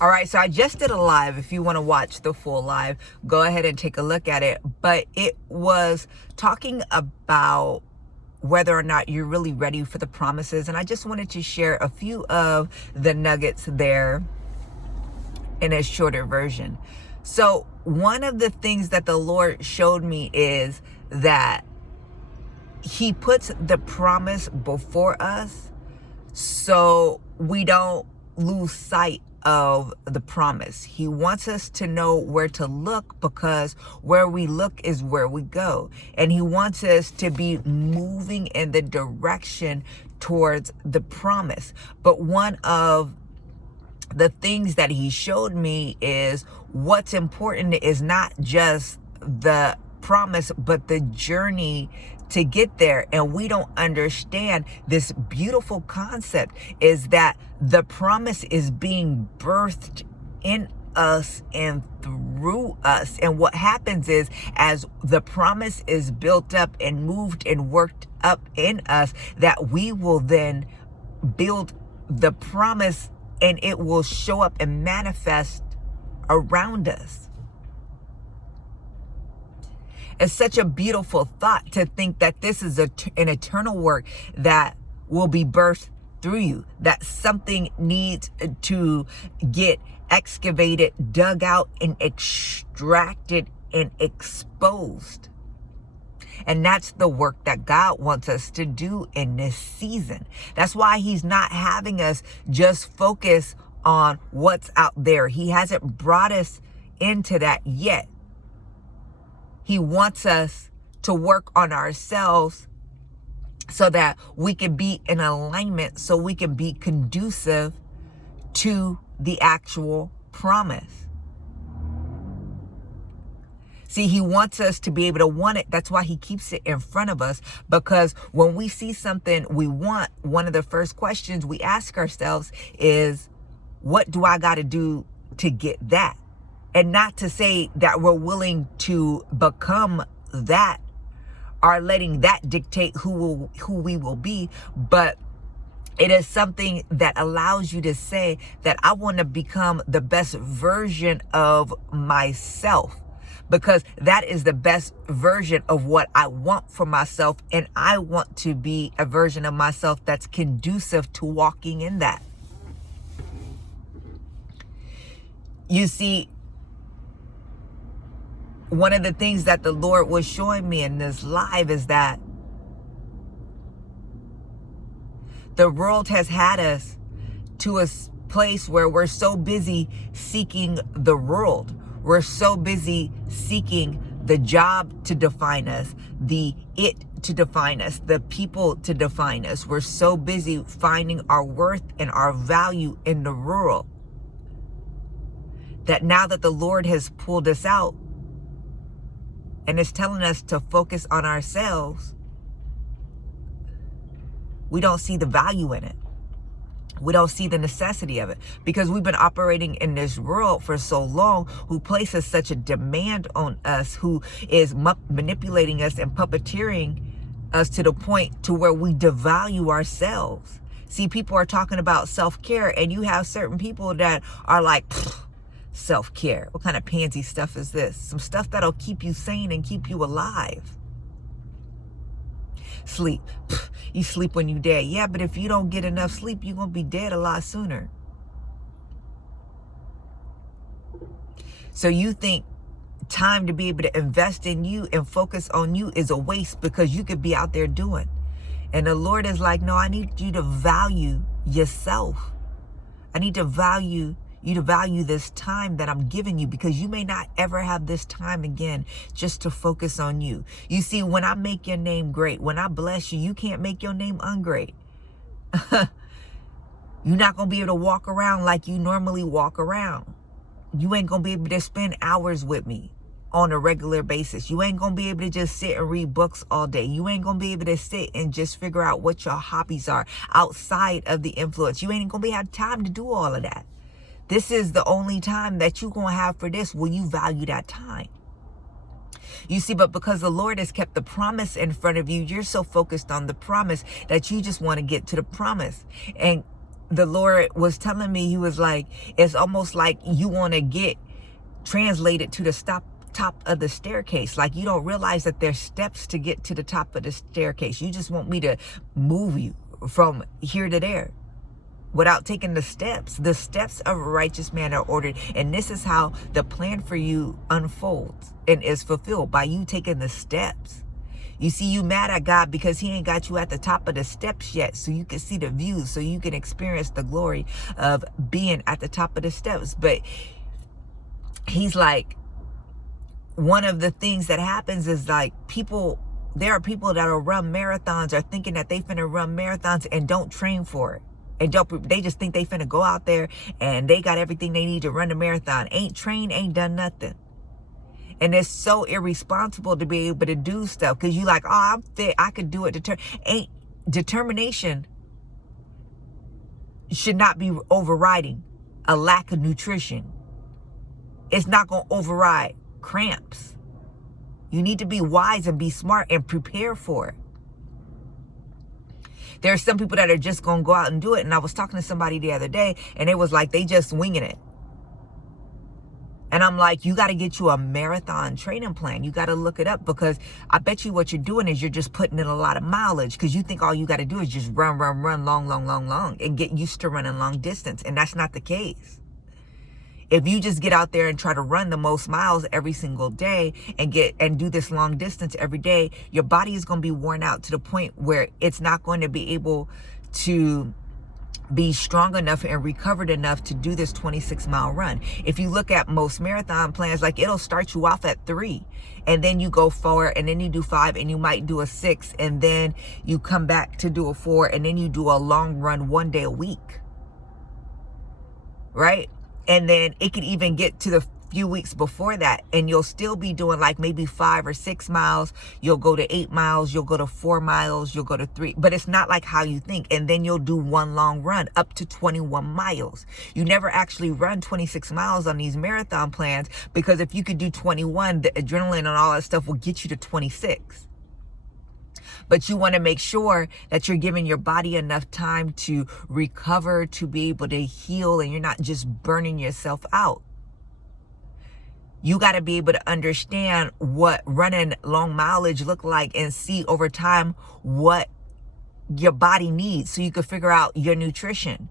All right, so I just did a live. If you want to watch the full live, go ahead and take a look at it. But it was talking about whether or not you're really ready for the promises. And I just wanted to share a few of the nuggets there in a shorter version. So one of the things that the Lord showed me is that He puts the promise before us so we don't lose sight of the promise. He wants us to know where to look, because where we look is where we go. And He wants us to be moving in the direction towards the promise. But one of the things that He showed me is what's important is not just the promise, but the journey to get there. And we don't understand this beautiful concept is that the promise is being birthed in us and through us. And what happens is, as the promise is built up and moved and worked up in us, that we will then build the promise and it will show up and manifest around us. It's such a beautiful thought to think that this is an eternal work that will be birthed through you, that something needs to get excavated, dug out, and extracted and exposed. And that's the work that God wants us to do in this season. That's why He's not having us just focus on what's out there. He hasn't brought us into that yet. He wants us to work on ourselves so that we can be in alignment, so we can be conducive to the actual promise. See, He wants us to be able to want it. That's why He keeps it in front of us, because when we see something we want, one of the first questions we ask ourselves is, what do I got to do to get that? And not to say that we're willing to become that or letting that dictate who we will be, but it is something that allows you to say that I want to become the best version of myself, because that is the best version of what I want for myself. And I want to be a version of myself that's conducive to walking in that. You see, one of the things that the Lord was showing me in this live is that the world has had us to a place where we're so busy seeking the world. We're so busy seeking the job to define us, the it to define us, the people to define us. We're so busy finding our worth and our value in the world, that now that the Lord has pulled us out and is telling us to focus on ourselves, we don't see the value in it. We don't see the necessity of it, because we've been operating in this world for so long, who places such a demand on us, who is manipulating us and puppeteering us to the point to where we devalue ourselves. See, people are talking about self-care, and you have certain people that are like, self-care, what kind of pansy stuff is this? Some stuff that'll keep you sane and keep you alive. Sleep. You sleep when you're dead. Yeah, but if you don't get enough sleep, you're going to be dead a lot sooner. So you think time to be able to invest in you and focus on you is a waste because you could be out there doing. And the Lord is like, no, I need you to value yourself. I need to value you to value this time that I'm giving you, because you may not ever have this time again just to focus on you. You see, when I make your name great, when I bless you, you can't make your name ungreat. You're not going to be able to walk around like you normally walk around. You ain't going to be able to spend hours with me on a regular basis. You ain't going to be able to just sit and read books all day. You ain't going to be able to sit and just figure out what your hobbies are outside of the influence. You ain't going to have time to do all of that. This is the only time that you're going to have for this. Will you value that time? You see, but because the Lord has kept the promise in front of you, you're so focused on the promise that you just want to get to the promise. And the Lord was telling me, he was like, it's almost like you want to get translated to the top of the staircase. Like, you don't realize that there's steps to get to the top of the staircase. You just want me to move you from here to there without taking the steps. The steps of a righteous man are ordered. And this is how the plan for you unfolds and is fulfilled, by you taking the steps. You see, you mad at God because he ain't got you at the top of the steps yet, so you can see the views, so you can experience the glory of being at the top of the steps. But he's like, one of the things that happens is like, there are people that'll run marathons or thinking that they finna run marathons and don't train for it. And they just think they finna go out there and they got everything they need to run a marathon. Ain't trained, ain't done nothing. And it's so irresponsible to be able to do stuff because you like, oh, I'm fit, I could do it. Determination should not be overriding a lack of nutrition. It's not going to override cramps. You need to be wise and be smart and prepare for it. There are some people that are just going to go out and do it. And I was talking to somebody the other day and it was like, they just winging it. And I'm like, you got to get you a marathon training plan. You got to look it up, because I bet you what you're doing is you're just putting in a lot of mileage, because you think all you got to do is just run long and get used to running long distance. And that's not the case. If you just get out there and try to run the most miles every single day and do this long distance every day, your body is going to be worn out to the point where it's not going to be able to be strong enough and recovered enough to do this 26-mile run. If you look at most marathon plans, like, it'll start you off at 3 and then you go 4 and then you do 5 and you might do a 6 and then you come back to do a 4 and then you do a long run 1 day a week. Right? And then it could even get to the few weeks before that and you'll still be doing like maybe 5 or 6 miles. You'll go to 8 miles, you'll go to 4 miles, you'll go to 3, but it's not like how you think. And then you'll do one long run up to 21 miles. You never actually run 26 miles on these marathon plans, because if you could do 21, the adrenaline and all that stuff will get you to 26. But you want to make sure that you're giving your body enough time to recover, to be able to heal, and you're not just burning yourself out. You got to be able to understand what running long mileage look like and see over time what your body needs, so you could figure out your nutrition.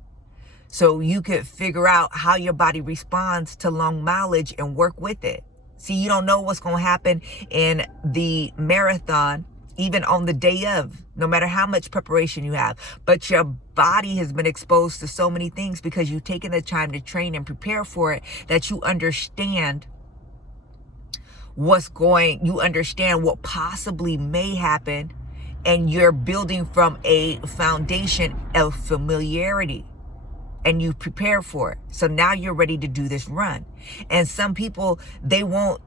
So you could figure out how your body responds to long mileage and work with it. See, you don't know what's going to happen in the marathon, even on the day of, no matter how much preparation you have. But your body has been exposed to so many things because you've taken the time to train and prepare for it, that you understand you understand what possibly may happen, and you're building from a foundation of familiarity, and you prepare for it. So now you're ready to do this run. And some people, they won't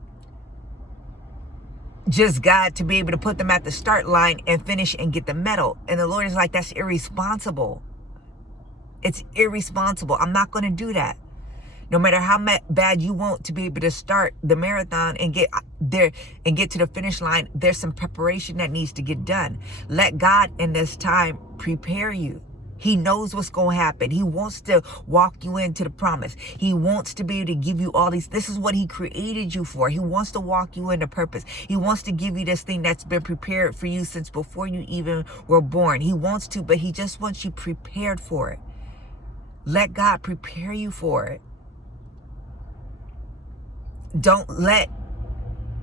just God to be able to put them at the start line and finish and get the medal. And the Lord is like, that's irresponsible. It's irresponsible. I'm not going to do that. No matter how bad you want to be able to start the marathon and get there and get to the finish line, there's some preparation that needs to get done. Let God in this time prepare you. He knows what's going to happen. He wants to walk you into the promise. He wants to be able to give you all these. This is what he created you for. He wants to walk you into purpose. He wants to give you this thing that's been prepared for you since before you even were born. He wants to, but he just wants you prepared for it. Let God prepare you for it. Don't let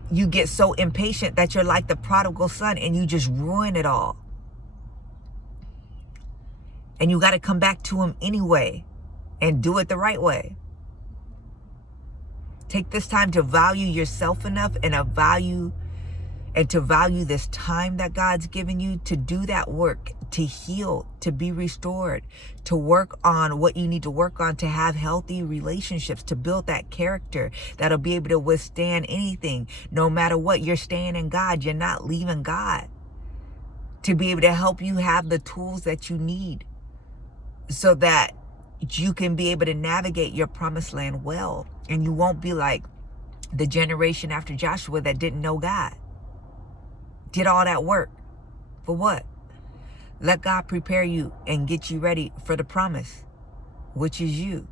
you get so impatient that you're like the prodigal son and you just ruin it all. And you got to come back to him anyway and do it the right way. Take this time to value yourself enough and to value this time that God's given you to do that work, to heal, to be restored, to work on what you need to work on, to have healthy relationships, to build that character that'll be able to withstand anything. No matter what, you're staying in God. You're not leaving God, to be able to help you have the tools that you need so that you can be able to navigate your promised land well. And you won't be like the generation after Joshua that didn't know God. Did all that work for what? Let God prepare you and get you ready for the promise. which is you.